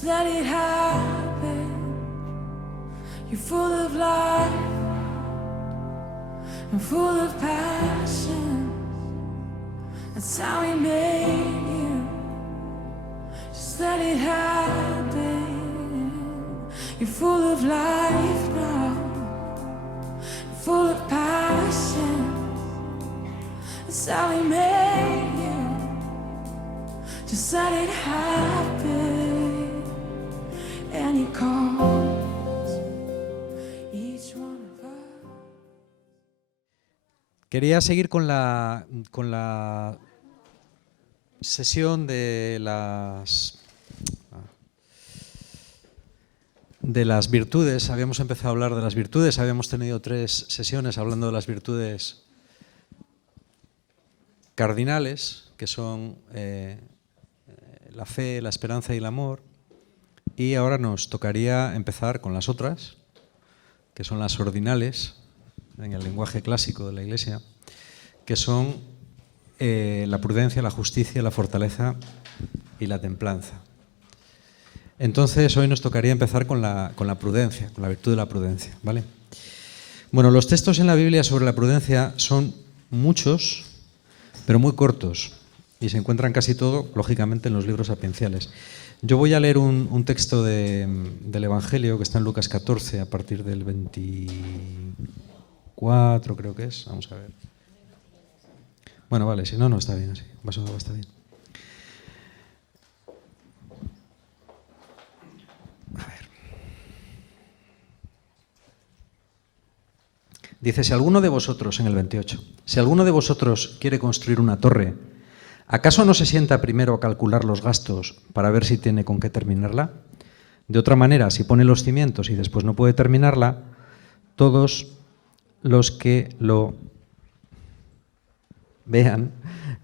Just let it happen. You're full of life and full of passion. That's how He made you. Just let it happen. You're full of life now, full of passion. That's how He made you. Just let it happen. And He calls each one of us. Quería seguir con la sesión de las virtudes. Habíamos empezado a hablar de las virtudes, habíamos tenido 3 sesiones hablando de las virtudes cardinales, que son la fe, la esperanza y el amor. Y ahora nos tocaría empezar con las otras, que son las ordinales, en el lenguaje clásico de la Iglesia, que son la prudencia, la justicia, la fortaleza y la templanza. Entonces, hoy nos tocaría empezar con la prudencia, con la virtud de la prudencia, ¿vale? Bueno, los textos en la Biblia sobre la prudencia son muchos, pero muy cortos, y se encuentran casi todo, lógicamente, en los libros sapienciales. Yo voy a leer un texto del Evangelio que está en Lucas 14, a partir del 24, creo que es. Vamos a ver. Bueno, vale, si no, no está bien así. Está bien. A ver. Dice, si alguno de vosotros, en el 28, si alguno de vosotros quiere construir una torre, ¿acaso no se sienta primero a calcular los gastos para ver si tiene con qué terminarla? De otra manera, si pone los cimientos y después no puede terminarla, todos los que lo vean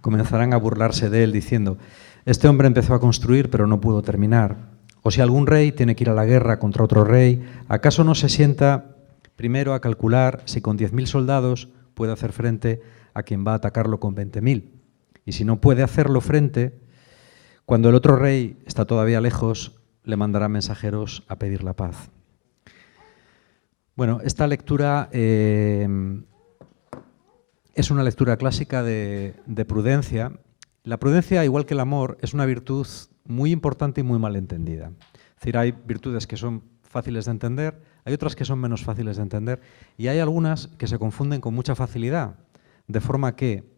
comenzarán a burlarse de él diciendo, este hombre empezó a construir pero no pudo terminar. O si algún rey tiene que ir a la guerra contra otro rey, ¿acaso no se sienta primero a calcular si con 10.000 soldados puede hacer frente a quien va a atacarlo con 20.000? Y si no puede hacerlo frente, cuando el otro rey está todavía lejos, le mandará mensajeros a pedir la paz. Bueno, esta lectura es una lectura clásica de prudencia. La prudencia, igual que el amor, es una virtud muy importante y muy mal entendida. Es decir, hay virtudes que son fáciles de entender, hay otras que son menos fáciles de entender y hay algunas que se confunden con mucha facilidad, de forma que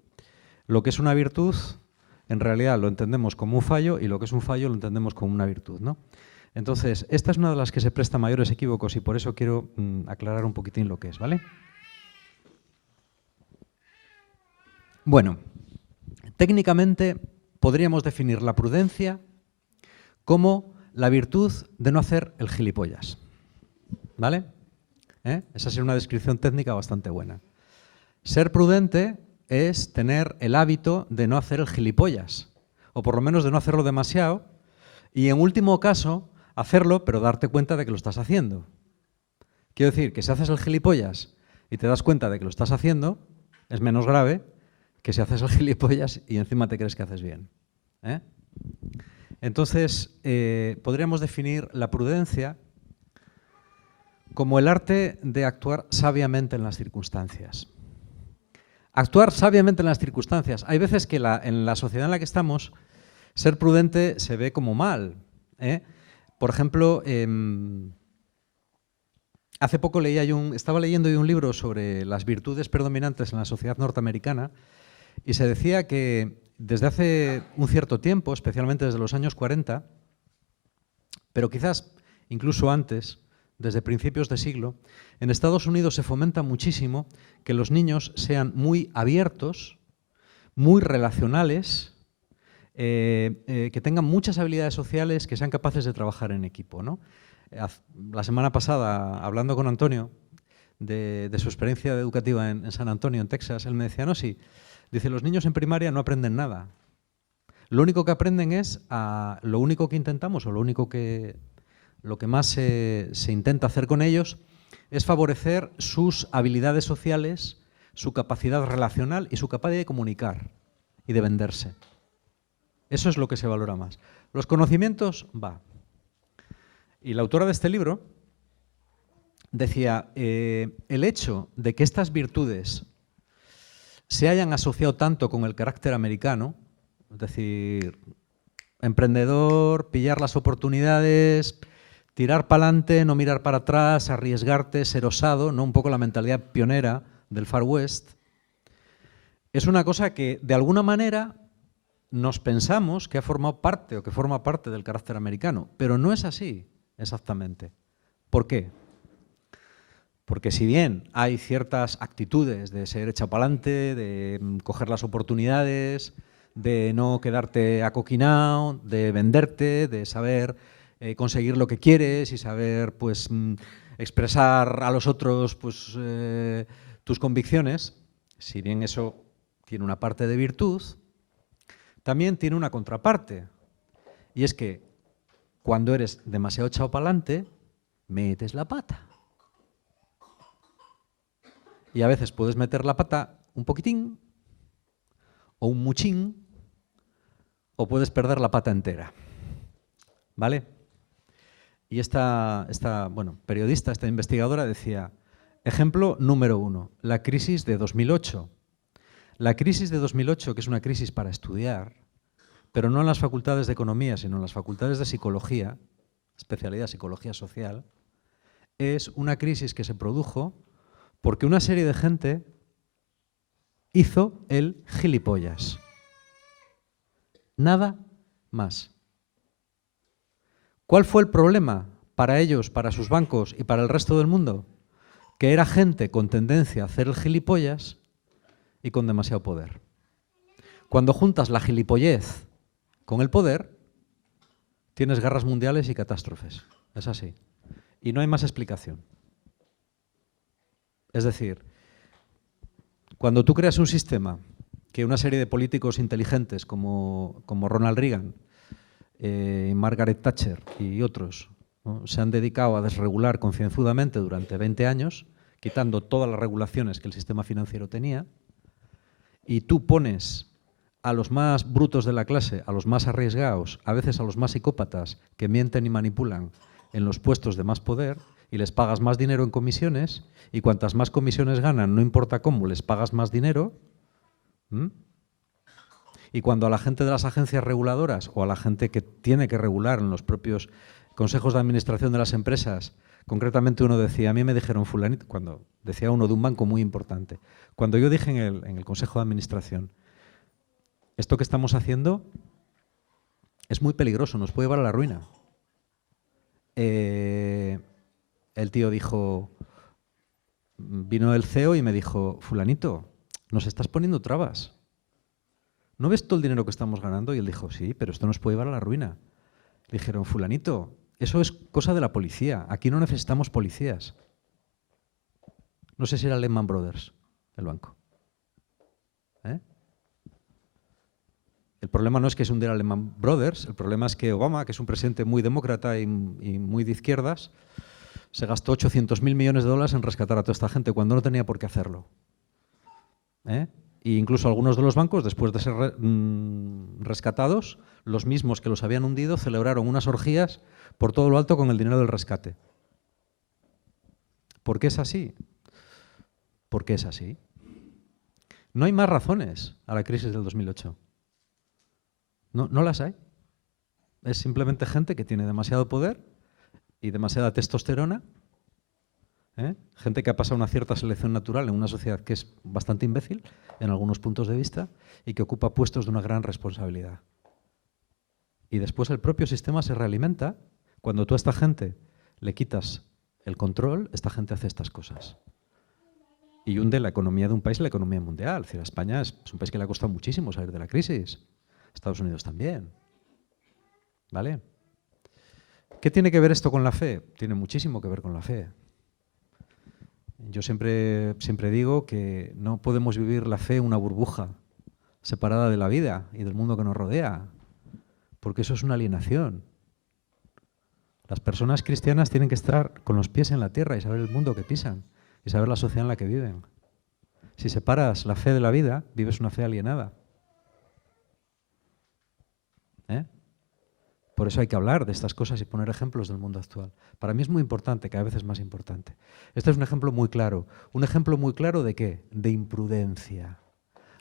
lo que es una virtud, en realidad lo entendemos como un fallo y lo que es un fallo lo entendemos como una virtud, ¿no? Entonces, esta es una de las que se presta a mayores equívocos y por eso quiero aclarar un poquitín lo que es, ¿vale? Bueno, técnicamente podríamos definir la prudencia como la virtud de no hacer el gilipollas, ¿vale? Esa sería una descripción técnica bastante buena. Ser prudente es tener el hábito de no hacer el gilipollas, o por lo menos de no hacerlo demasiado, y en último caso, hacerlo, pero darte cuenta de que lo estás haciendo. Quiero decir que si haces el gilipollas y te das cuenta de que lo estás haciendo, es menos grave que si haces el gilipollas y encima te crees que haces bien. Entonces, podríamos definir la prudencia como el arte de actuar sabiamente en las circunstancias. Actuar sabiamente en las circunstancias. Hay veces que en la sociedad en la que estamos, ser prudente se ve como mal. Por ejemplo, hace poco estaba leyendo yo un libro sobre las virtudes predominantes en la sociedad norteamericana y se decía que desde hace un cierto tiempo, especialmente desde los años 40, pero quizás incluso antes, desde principios de siglo, en Estados Unidos se fomenta muchísimo que los niños sean muy abiertos, muy relacionales, que tengan muchas habilidades sociales, que sean capaces de trabajar en equipo, ¿no? La semana pasada, hablando con Antonio de su experiencia educativa en San Antonio, en Texas, él me decía, no, sí, dice, los niños en primaria no aprenden nada. Lo único que aprenden es, lo único que intentamos o lo que más se intenta hacer con ellos es favorecer sus habilidades sociales, su capacidad relacional y su capacidad de comunicar y de venderse. Eso es lo que se valora más. Los conocimientos, va. Y la autora de este libro decía, el hecho de que estas virtudes se hayan asociado tanto con el carácter americano, es decir, emprendedor, pillar las oportunidades, tirar para adelante, no mirar para atrás, arriesgarte, ser osado, ¿no? Un poco la mentalidad pionera del Far West, es una cosa que de alguna manera nos pensamos que ha formado parte o que forma parte del carácter americano, pero no es así exactamente. ¿Por qué? Porque si bien hay ciertas actitudes de ser echado para adelante, de coger las oportunidades, de no quedarte acoquinado, de venderte, de saber conseguir lo que quieres y saber pues, expresar a los otros pues, tus convicciones, si bien eso tiene una parte de virtud, también tiene una contraparte. Y es que cuando eres demasiado echado para adelante, metes la pata. Y a veces puedes meter la pata un poquitín o un muchín, o puedes perder la pata entera. ¿Vale? Y esta periodista, esta investigadora decía, ejemplo número 1, la crisis de 2008. La crisis de 2008, que es una crisis para estudiar, pero no en las facultades de economía, sino en las facultades de psicología, especialidad psicología social, es una crisis que se produjo porque una serie de gente hizo el gilipollas. Nada más. ¿Cuál fue el problema para ellos, para sus bancos y para el resto del mundo? Que era gente con tendencia a hacer el gilipollas y con demasiado poder. Cuando juntas la gilipollez con el poder, tienes guerras mundiales y catástrofes. Es así. Y no hay más explicación. Es decir, cuando tú creas un sistema que una serie de políticos inteligentes como Ronald Reagan, Margaret Thatcher y otros, ¿no?, se han dedicado a desregular concienzudamente durante 20 años, quitando todas las regulaciones que el sistema financiero tenía, y tú pones a los más brutos de la clase, a los más arriesgados, a veces a los más psicópatas que mienten y manipulan en los puestos de más poder, y les pagas más dinero en comisiones, y cuantas más comisiones ganan, no importa cómo, les pagas más dinero. Y cuando a la gente de las agencias reguladoras o a la gente que tiene que regular en los propios consejos de administración de las empresas, concretamente uno decía, a mí me dijeron fulanito, cuando decía uno de un banco muy importante, cuando yo dije en el consejo de administración, esto que estamos haciendo es muy peligroso, nos puede llevar a la ruina. El tío dijo, vino el CEO y me dijo, fulanito, nos estás poniendo trabas. ¿No ves todo el dinero que estamos ganando? Y él dijo, sí, pero esto nos puede llevar a la ruina. Le dijeron, fulanito, eso es cosa de la policía. Aquí no necesitamos policías. No sé si era Lehman Brothers, el banco. El problema no es que se hundiera Lehman Brothers, el problema es que Obama, que es un presidente muy demócrata y muy de izquierdas, se gastó 800.000 millones de dólares en rescatar a toda esta gente cuando no tenía por qué hacerlo. E incluso algunos de los bancos, después de ser rescatados, los mismos que los habían hundido, celebraron unas orgías por todo lo alto con el dinero del rescate. ¿Por qué es así? Porque es así. No hay más razones a la crisis del 2008. No las hay. Es simplemente gente que tiene demasiado poder y demasiada testosterona, gente que ha pasado una cierta selección natural en una sociedad que es bastante imbécil en algunos puntos de vista y que ocupa puestos de una gran responsabilidad. Y después el propio sistema se realimenta. Cuando tú a esta gente le quitas el control, esta gente hace estas cosas. Y hunde la economía de un país y la economía mundial. Es decir, España es un país que le ha costado muchísimo salir de la crisis. Estados Unidos también. ¿Vale? ¿Qué tiene que ver esto con la fe? Tiene muchísimo que ver con la fe. Yo siempre digo que no podemos vivir la fe en una burbuja separada de la vida y del mundo que nos rodea, porque eso es una alienación. Las personas cristianas tienen que estar con los pies en la tierra y saber el mundo que pisan y saber la sociedad en la que viven. Si separas la fe de la vida, vives una fe alienada. Por eso hay que hablar de estas cosas y poner ejemplos del mundo actual. Para mí es muy importante, cada vez es más importante. Este es un ejemplo muy claro. ¿Un ejemplo muy claro de qué? De imprudencia.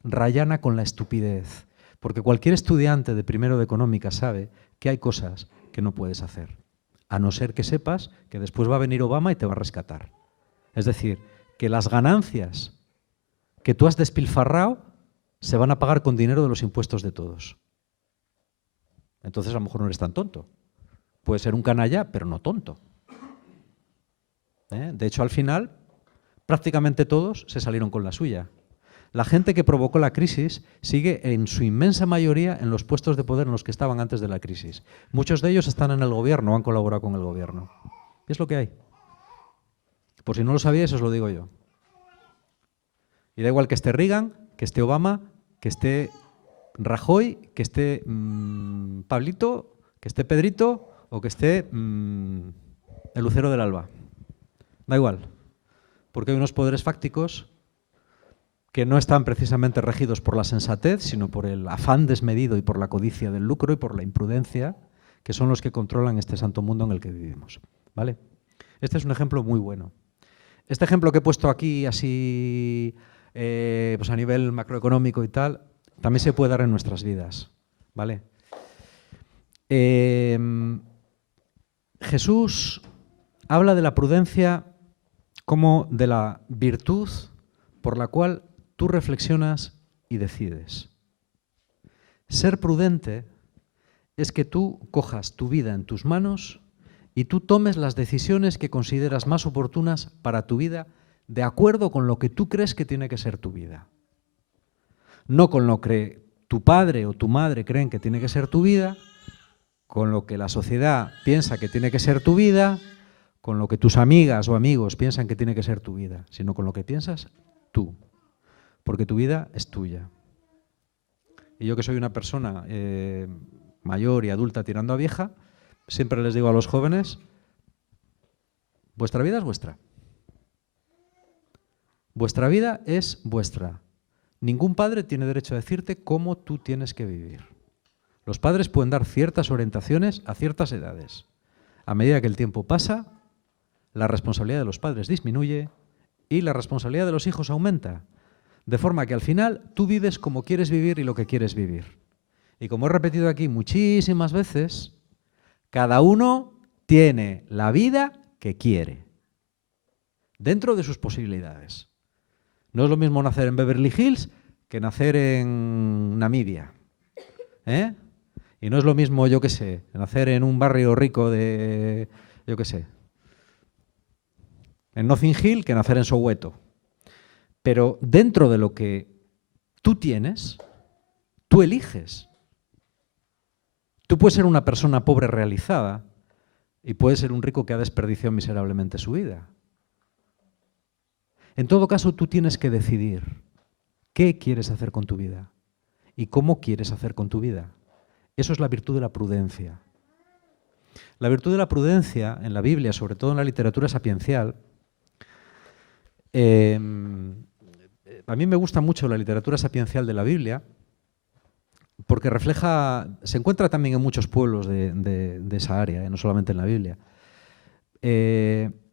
Rayana con la estupidez. Porque cualquier estudiante de primero de económica sabe que hay cosas que no puedes hacer. A no ser que sepas que después va a venir Obama y te va a rescatar. Es decir, que las ganancias que tú has despilfarrado se van a pagar con dinero de los impuestos de todos. Entonces a lo mejor no eres tan tonto. Puede ser un canalla, pero no tonto. De hecho, al final, prácticamente todos se salieron con la suya. La gente que provocó la crisis sigue en su inmensa mayoría en los puestos de poder en los que estaban antes de la crisis. Muchos de ellos están en el gobierno o han colaborado con el gobierno. Y es lo que hay. Por si no lo sabíais, os lo digo yo. Y da igual que esté Reagan, que esté Obama, que esté Rajoy, que esté Pablito, que esté Pedrito o que esté el Lucero del Alba. Da igual, porque hay unos poderes fácticos que no están precisamente regidos por la sensatez, sino por el afán desmedido y por la codicia del lucro y por la imprudencia, que son los que controlan este santo mundo en el que vivimos. ¿Vale? Este es un ejemplo muy bueno. Este ejemplo que he puesto aquí así pues a nivel macroeconómico y tal, también se puede dar en nuestras vidas, ¿vale? Jesús habla de la prudencia como de la virtud por la cual tú reflexionas y decides. Ser prudente es que tú cojas tu vida en tus manos y tú tomes las decisiones que consideras más oportunas para tu vida de acuerdo con lo que tú crees que tiene que ser tu vida. No con lo que tu padre o tu madre creen que tiene que ser tu vida, con lo que la sociedad piensa que tiene que ser tu vida, con lo que tus amigas o amigos piensan que tiene que ser tu vida, sino con lo que piensas tú, porque tu vida es tuya. Y yo que soy una persona mayor y adulta tirando a vieja, siempre les digo a los jóvenes, vuestra vida es vuestra. Vuestra vida es vuestra. Ningún padre tiene derecho a decirte cómo tú tienes que vivir. Los padres pueden dar ciertas orientaciones a ciertas edades. A medida que el tiempo pasa, la responsabilidad de los padres disminuye y la responsabilidad de los hijos aumenta. De forma que al final tú vives como quieres vivir y lo que quieres vivir. Y como he repetido aquí muchísimas veces, cada uno tiene la vida que quiere, dentro de sus posibilidades. No es lo mismo nacer en Beverly Hills que nacer en Namibia. Y no es lo mismo, yo qué sé, nacer en un barrio rico de, yo qué sé, en Notting Hill que nacer en Soweto. Pero dentro de lo que tú tienes, tú eliges. Tú puedes ser una persona pobre realizada y puedes ser un rico que ha desperdiciado miserablemente su vida. En todo caso, tú tienes que decidir qué quieres hacer con tu vida y cómo quieres hacer con tu vida. Eso es la virtud de la prudencia. La virtud de la prudencia en la Biblia, sobre todo en la literatura sapiencial, a mí me gusta mucho la literatura sapiencial de la Biblia porque refleja, se encuentra también en muchos pueblos de esa área, no solamente en la Biblia.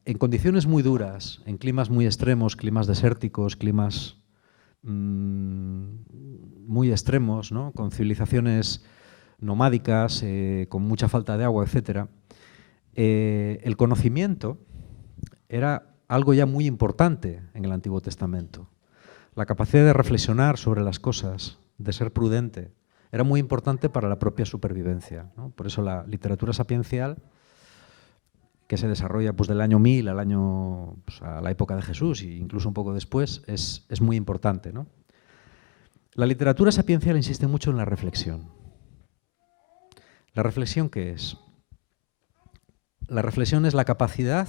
En condiciones muy duras, en climas muy extremos, climas desérticos, climas muy extremos, ¿no? Con civilizaciones nomádicas, con mucha falta de agua, etc. El conocimiento era algo ya muy importante en el Antiguo Testamento. La capacidad de reflexionar sobre las cosas, de ser prudente, era muy importante para la propia supervivencia, ¿no? Por eso la literatura sapiencial, que se desarrolla pues, del año 1000 al año, pues, a la época de Jesús e incluso un poco después, es muy importante, ¿no? La literatura sapiencial insiste mucho en la reflexión. ¿La reflexión qué es? La reflexión es la capacidad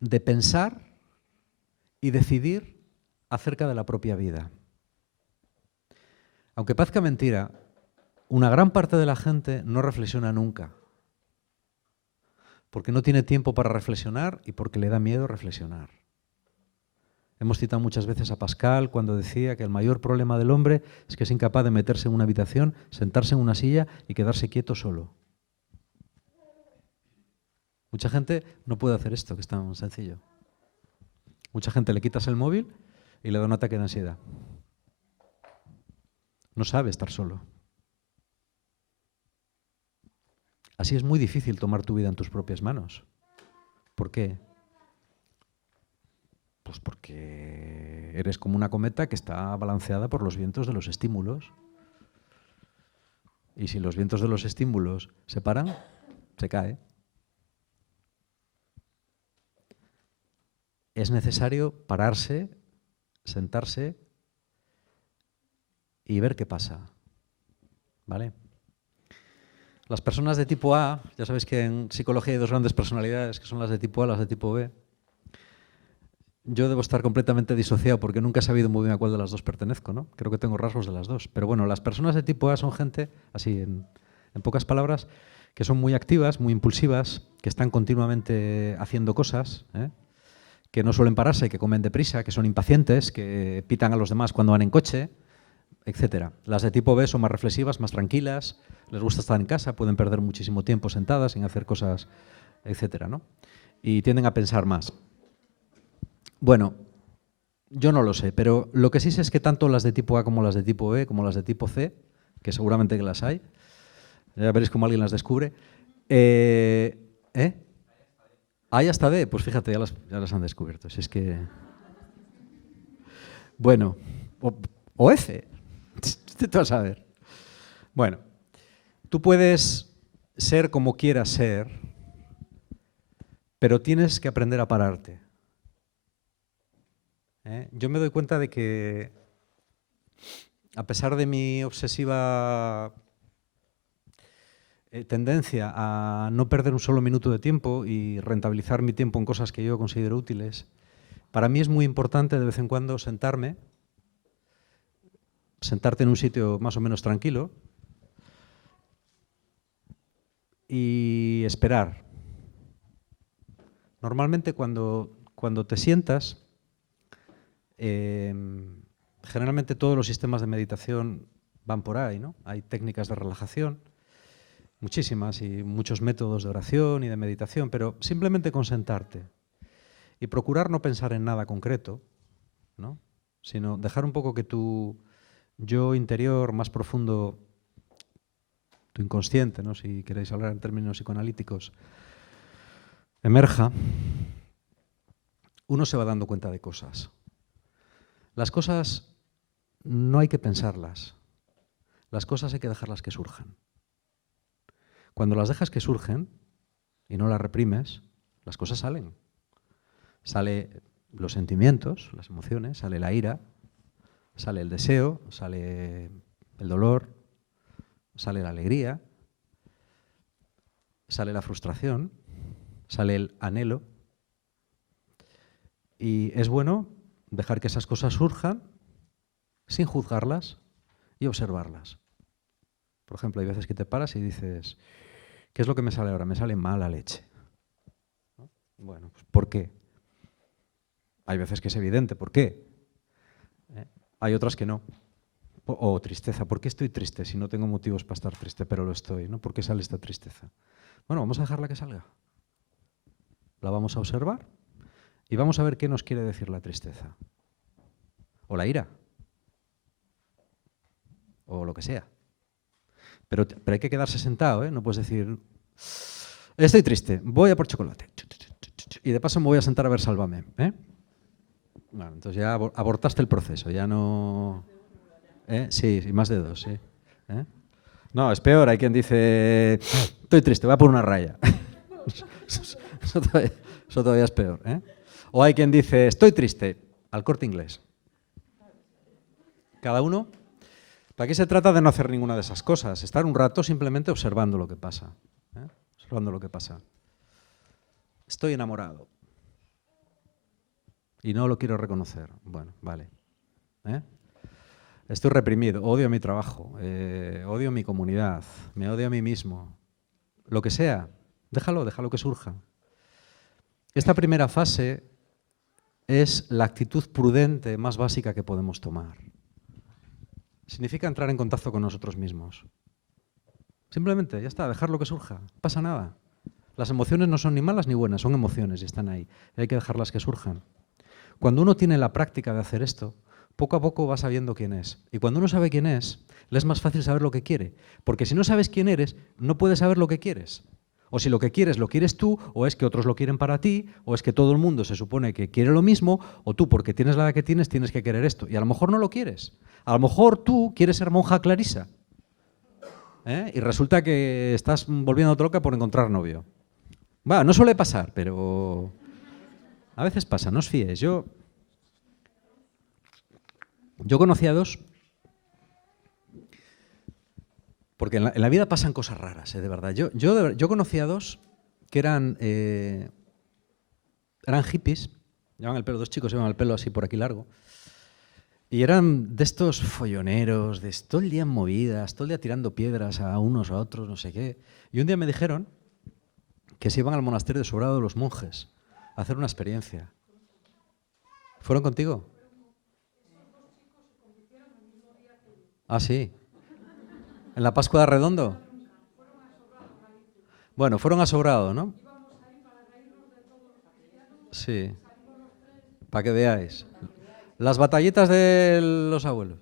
de pensar y decidir acerca de la propia vida. Aunque parezca mentira, una gran parte de la gente no reflexiona nunca. Porque no tiene tiempo para reflexionar y porque le da miedo reflexionar. Hemos citado muchas veces a Pascal cuando decía que el mayor problema del hombre es que es incapaz de meterse en una habitación, sentarse en una silla y quedarse quieto solo. Mucha gente no puede hacer esto, que es tan sencillo. Mucha gente le quitas el móvil y le da un ataque de ansiedad. No sabe estar solo. Así es muy difícil tomar tu vida en tus propias manos. ¿Por qué? Pues porque eres como una cometa que está balanceada por los vientos de los estímulos. Y si los vientos de los estímulos se paran, se cae. Es necesario pararse, sentarse y ver qué pasa. ¿Vale? Las personas de tipo A, ya sabéis que en psicología hay dos grandes personalidades, que son las de tipo A y las de tipo B. Yo debo estar completamente disociado porque nunca he sabido muy bien a cuál de las dos pertenezco, ¿no? Creo que tengo rasgos de las dos. Pero bueno, las personas de tipo A son gente, así en pocas palabras, que son muy activas, muy impulsivas, que están continuamente haciendo cosas, que no suelen pararse, que comen deprisa, que son impacientes, que pitan a los demás cuando van en coche, etcétera. Las de tipo B son más reflexivas, más tranquilas, les gusta estar en casa, pueden perder muchísimo tiempo sentadas sin hacer cosas, etcétera, ¿no? Y tienden a pensar más. Bueno, yo no lo sé, pero lo que sí sé es que tanto las de tipo A como las de tipo B, como las de tipo C, que seguramente que las hay, ya veréis cómo alguien las descubre. Hay hasta D, pues fíjate, ya las han descubierto. Si es que... Bueno, o F, te vas a ver. Bueno, tú puedes ser como quieras ser, pero tienes que aprender a pararte. Yo me doy cuenta de que, a pesar de mi obsesiva tendencia a no perder un solo minuto de tiempo y rentabilizar mi tiempo en cosas que yo considero útiles, para mí es muy importante de vez en cuando sentarte en un sitio más o menos tranquilo y esperar. Normalmente cuando te sientas, generalmente todos los sistemas de meditación van por ahí, ¿no? Hay técnicas de relajación, muchísimas, y muchos métodos de oración y de meditación, pero simplemente con sentarte y procurar no pensar en nada concreto, ¿no? Sino dejar un poco que tu yo interior más profundo, tu inconsciente, ¿no? Si queréis hablar en términos psicoanalíticos, emerja, uno se va dando cuenta de cosas. Las cosas no hay que pensarlas, las cosas hay que dejarlas que surjan. Cuando las dejas que surgen y no las reprimes, las cosas salen. Salen los sentimientos, las emociones, sale la ira, sale el deseo, sale el dolor, sale la alegría, sale la frustración, sale el anhelo. Y es bueno dejar que esas cosas surjan sin juzgarlas y observarlas. Por ejemplo, hay veces que te paras y dices, ¿qué es lo que me sale ahora? Me sale mala leche. ¿No? Bueno, pues ¿por qué? Hay veces que es evidente, ¿por qué? Hay otras que no. O tristeza, ¿por qué estoy triste si no tengo motivos para estar triste, pero lo estoy, ¿no? ¿Por qué sale esta tristeza? Bueno, vamos a dejarla que salga. La vamos a observar y vamos a ver qué nos quiere decir la tristeza. O la ira. O lo que sea. Pero hay que quedarse sentado, ¿eh? No puedes decir, estoy triste, voy a por chocolate. Y de paso me voy a sentar a ver Sálvame. Bueno, entonces ya abortaste el proceso, ya no... Sí, más de dos, sí. No, es peor, hay quien dice, estoy triste, voy a por una raya. Eso todavía es peor. O hay quien dice, estoy triste, al Corte Inglés. Cada uno... Aquí se trata de no hacer ninguna de esas cosas, estar un rato simplemente observando lo que pasa. Observando lo que pasa. Estoy enamorado. Y no lo quiero reconocer. Bueno, vale. Estoy reprimido, odio mi trabajo, odio mi comunidad, me odio a mí mismo. Lo que sea, déjalo que surja. Esta primera fase es la actitud prudente más básica que podemos tomar. Significa entrar en contacto con nosotros mismos. Simplemente, ya está, dejar lo que surja, no pasa nada. Las emociones no son ni malas ni buenas, son emociones y están ahí. Y hay que dejarlas que surjan. Cuando uno tiene la práctica de hacer esto, poco a poco va sabiendo quién es. Y cuando uno sabe quién es, le es más fácil saber lo que quiere. Porque si no sabes quién eres, no puedes saber lo que quieres. O si lo que quieres lo quieres tú, o es que otros lo quieren para ti, o es que todo el mundo se supone que quiere lo mismo, o tú porque tienes la edad que tienes tienes que querer esto. Y a lo mejor no lo quieres. A lo mejor tú quieres ser monja clarisa. Y resulta que estás volviéndote loca por encontrar novio. Bueno, no suele pasar, pero a veces pasa, no os fíes. Yo conocí a dos, porque en la vida pasan cosas raras, de verdad. Yo conocí a dos que eran hippies, llevaban el pelo, dos chicos llevaban el pelo así por aquí largo, y eran de estos folloneros, de todo el día en movidas, todo el día tirando piedras a unos a otros, no sé qué. Y un día me dijeron que se iban al monasterio de Sobrado de los Monjes a hacer una experiencia. ¿Fueron contigo? Ah, sí. ¿En la Pascua de Arredondo? Bueno, fueron a Sobrado, ¿no? Sí. Para que veáis. Las batallitas de los abuelos.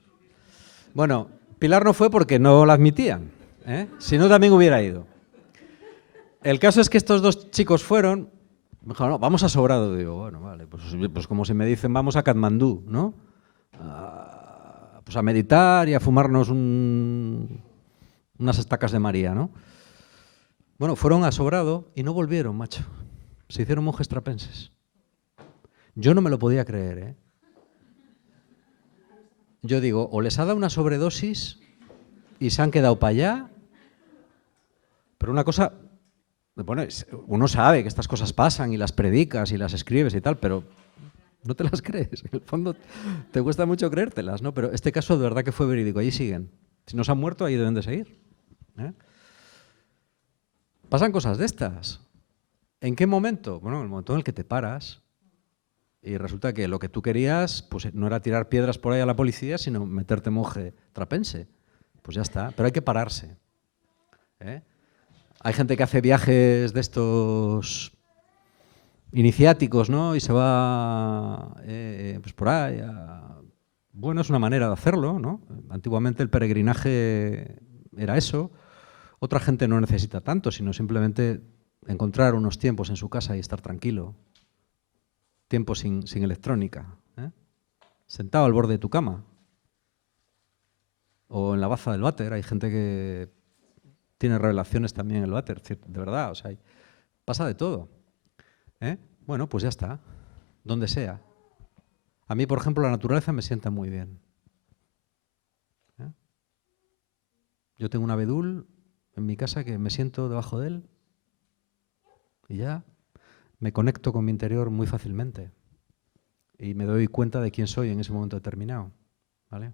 Bueno, Pilar no fue porque no la admitían, ¿eh? Si no, también hubiera ido. El caso es que estos dos chicos fueron, me dijeron, no, vamos a Sobrado. Digo, bueno, vale, pues como si me dicen, vamos a Katmandú, ¿no? Pues a meditar y a fumarnos unas estacas de María, ¿no? Bueno, fueron a Sobrado y no volvieron, macho. Se hicieron monjes trapenses. Yo no me lo podía creer, ¿eh? Yo digo, o les ha dado una sobredosis y se han quedado para allá, pero una cosa, bueno, uno sabe que estas cosas pasan y las predicas y las escribes y tal, pero no te las crees. En el fondo te cuesta mucho creértelas, ¿no? Pero este caso de verdad que fue verídico, allí siguen. Si no se han muerto, ahí deben de seguir, ¿eh? Pasan cosas de estas. ¿En qué momento? Bueno, en el momento en el que te paras y resulta que lo que tú querías pues no era tirar piedras por ahí a la policía, sino meterte monje trapense. Pues ya está, pero hay que pararse, ¿eh? Hay gente que hace viajes de estos iniciáticos, ¿no? Y se va pues por ahí. Bueno, es una manera de hacerlo, ¿no? Antiguamente el peregrinaje era eso. Otra gente no necesita tanto, sino simplemente encontrar unos tiempos en su casa y estar tranquilo. Tiempo sin electrónica, ¿eh? Sentado al borde de tu cama o en la baza del váter. Hay gente que tiene revelaciones también en el váter, de verdad, o sea, pasa de todo, ¿eh? Bueno, pues ya está, donde sea. A mí, por ejemplo, la naturaleza me sienta muy bien, ¿eh? Yo tengo un abedul en mi casa que me siento debajo de él y ya me conecto con mi interior muy fácilmente y me doy cuenta de quién soy en ese momento determinado, ¿vale?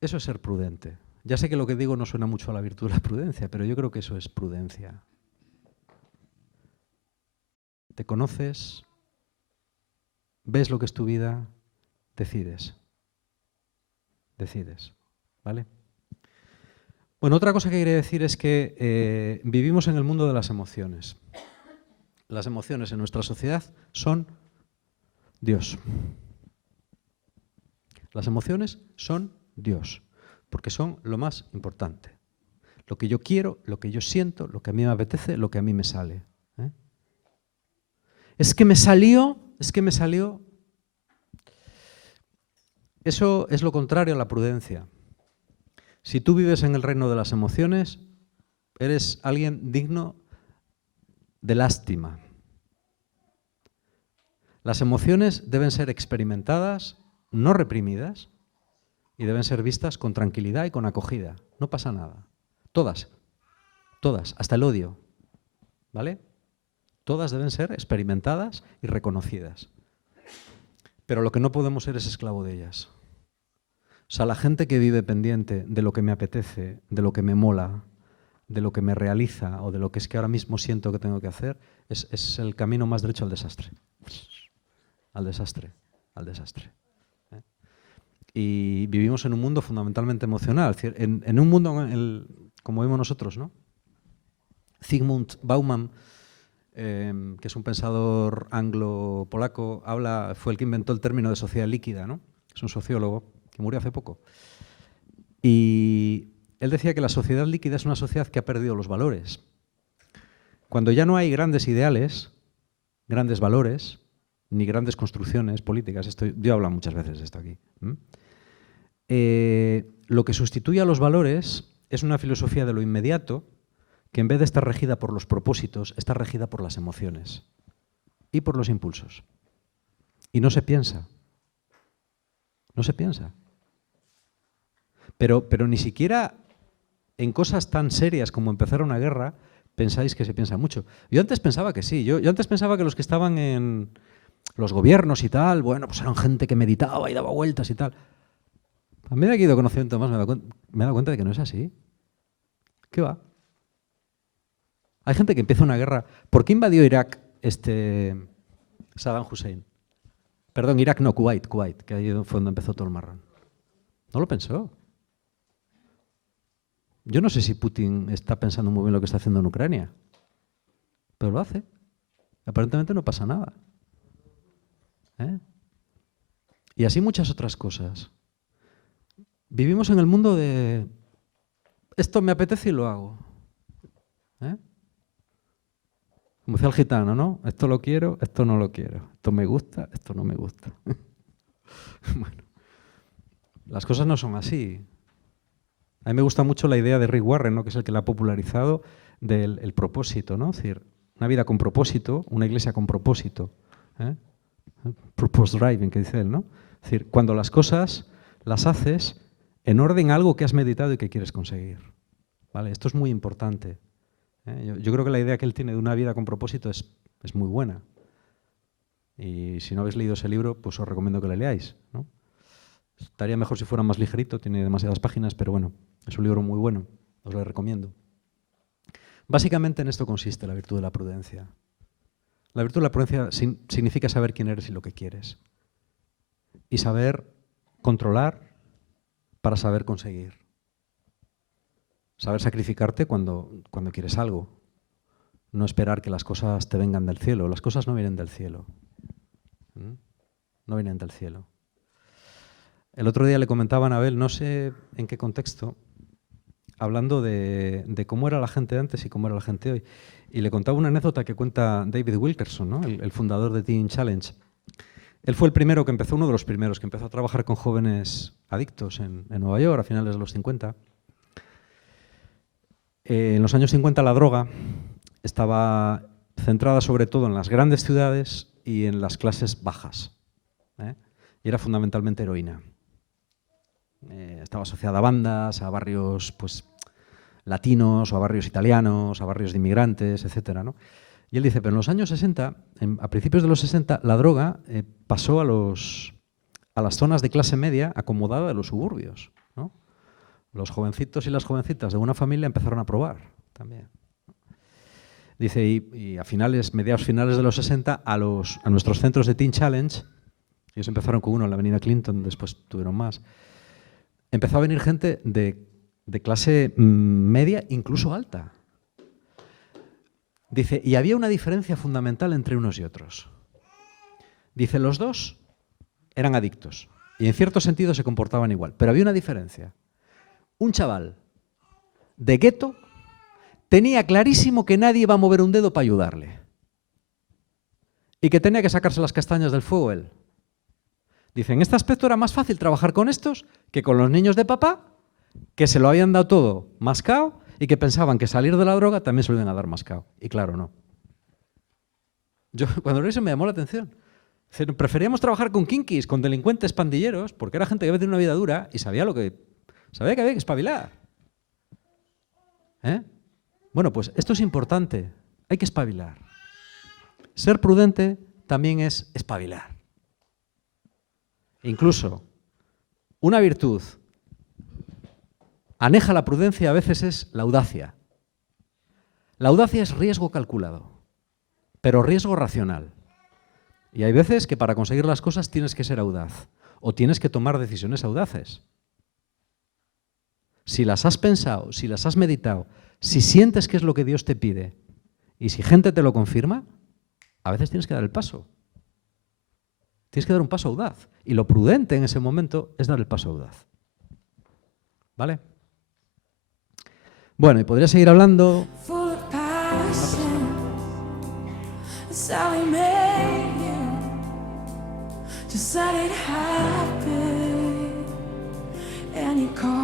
Eso es ser prudente. Ya sé que lo que digo no suena mucho a la virtud de la prudencia, pero yo creo que eso es prudencia. Te conoces, ves lo que es tu vida, decides. Decides, ¿vale? Bueno, otra cosa que quería decir es que vivimos en el mundo de las emociones. Las emociones en nuestra sociedad son Dios. Las emociones son Dios, porque son lo más importante. Lo que yo quiero, lo que yo siento, lo que a mí me apetece, lo que a mí me sale, ¿eh? Es que me salió. Eso es lo contrario a la prudencia. Si tú vives en el reino de las emociones, eres alguien digno de lástima. Las emociones deben ser experimentadas, no reprimidas, y deben ser vistas con tranquilidad y con acogida. No pasa nada. Todas, hasta el odio, ¿vale? Todas deben ser experimentadas y reconocidas. Pero lo que no podemos ser es esclavo de ellas. O sea, la gente que vive pendiente de lo que me apetece, de lo que me mola, de lo que me realiza o de lo que es que ahora mismo siento que tengo que hacer, es el camino más derecho al desastre. al desastre, al desastre. Y vivimos en un mundo fundamentalmente emocional, en un mundo como vemos nosotros, ¿no? Zygmunt Bauman, que es un pensador anglo-polaco, fue el que inventó el término de sociedad líquida, ¿no? Es un sociólogo que murió hace poco. Y él decía que la sociedad líquida es una sociedad que ha perdido los valores. Cuando ya no hay grandes ideales, grandes valores, ni grandes construcciones políticas, yo he hablado muchas veces de esto aquí, lo que sustituye a los valores es una filosofía de lo inmediato que en vez de estar regida por los propósitos, está regida por las emociones y por los impulsos. Y no se piensa. No se piensa. Pero ni siquiera en cosas tan serias como empezar una guerra pensáis que se piensa mucho. Yo antes pensaba que sí. Yo antes pensaba que los que estaban en los gobiernos y tal, bueno, pues eran gente que meditaba y daba vueltas y tal. A medida que he ido conociendo más, me he dado cuenta de que no es así. ¿Qué va? Hay gente que empieza una guerra. ¿Por qué invadió Irak Saddam Hussein? Perdón, Irak no, Kuwait, que ahí fue donde empezó todo el marrón. No lo pensó. Yo no sé si Putin está pensando muy bien lo que está haciendo en Ucrania, pero lo hace. Aparentemente no pasa nada. Y así muchas otras cosas. Vivimos en el mundo de esto me apetece y lo hago. Como decía el gitano, ¿no? Esto lo quiero, esto no lo quiero. Esto me gusta, esto no me gusta. Bueno, las cosas no son así. A mí me gusta mucho la idea de Rick Warren, ¿no? Que es el que la ha popularizado, del propósito, ¿no? Es decir, una vida con propósito, una iglesia con propósito. Purpose driving, que dice él, ¿no? Es decir, cuando las cosas las haces en orden a algo que has meditado y que quieres conseguir. ¿Vale? Esto es muy importante. Yo creo que la idea que él tiene de una vida con propósito es muy buena. Y si no habéis leído ese libro, pues os recomiendo que lo leáis, ¿no? Estaría mejor si fuera más ligerito, tiene demasiadas páginas, pero bueno, es un libro muy bueno, os lo recomiendo. Básicamente en esto consiste la virtud de la prudencia. La virtud de la prudencia significa saber quién eres y lo que quieres. Y saber controlar para saber conseguir. Saber sacrificarte cuando quieres algo. No esperar que las cosas te vengan del cielo. Las cosas no vienen del cielo. No vienen del cielo. El otro día le comentaba a Anabel, no sé en qué contexto, hablando de cómo era la gente antes y cómo era la gente hoy. Y le contaba una anécdota que cuenta David Wilkerson, ¿no? el fundador de Teen Challenge. Él fue uno de los primeros que empezó a trabajar con jóvenes adictos en Nueva York a finales de los 50. En los años 50 la droga estaba centrada sobre todo en las grandes ciudades y en las clases bajas. Y era fundamentalmente heroína. Estaba asociada a bandas, a barrios pues, latinos, o a barrios italianos, a barrios de inmigrantes, etc., ¿no? Y él dice, pero en los años 60, a principios de los 60, la droga pasó a las zonas de clase media acomodada de los suburbios, ¿no? Los jovencitos y las jovencitas de una familia empezaron a probar también. Dice, y a mediados finales de los 60, a nuestros centros de Teen Challenge, ellos empezaron con uno en la avenida Clinton, después tuvieron más, empezó a venir gente de clase media, incluso alta. Dice, y había una diferencia fundamental entre unos y otros. Dice, los dos eran adictos y en cierto sentido se comportaban igual, pero había una diferencia. Un chaval de gueto tenía clarísimo que nadie iba a mover un dedo para ayudarle y que tenía que sacarse las castañas del fuego él. Dice, en este aspecto era más fácil trabajar con estos que con los niños de papá, que se lo habían dado todo mascao y que pensaban que salir de la droga también se lo iban a dar mascao. Y claro, no. Yo cuando lo hice me llamó la atención. Preferíamos trabajar con kinkis, con delincuentes pandilleros, porque era gente que había tenido una vida dura y sabía que había que espabilar. Bueno, pues esto es importante. Hay que espabilar. Ser prudente también es espabilar. Incluso una virtud aneja la prudencia a veces es la audacia. La audacia es riesgo calculado, pero riesgo racional. Y hay veces que para conseguir las cosas tienes que ser audaz o tienes que tomar decisiones audaces. Si las has pensado, si las has meditado, si sientes que es lo que Dios te pide y si gente te lo confirma, a veces tienes que dar el paso. Tienes que dar un paso audaz. Y lo prudente en ese momento es dar el paso audaz. ¿Vale? Bueno, y podría seguir hablando. Full of passion. That's how he made you. Just let it happen. And you call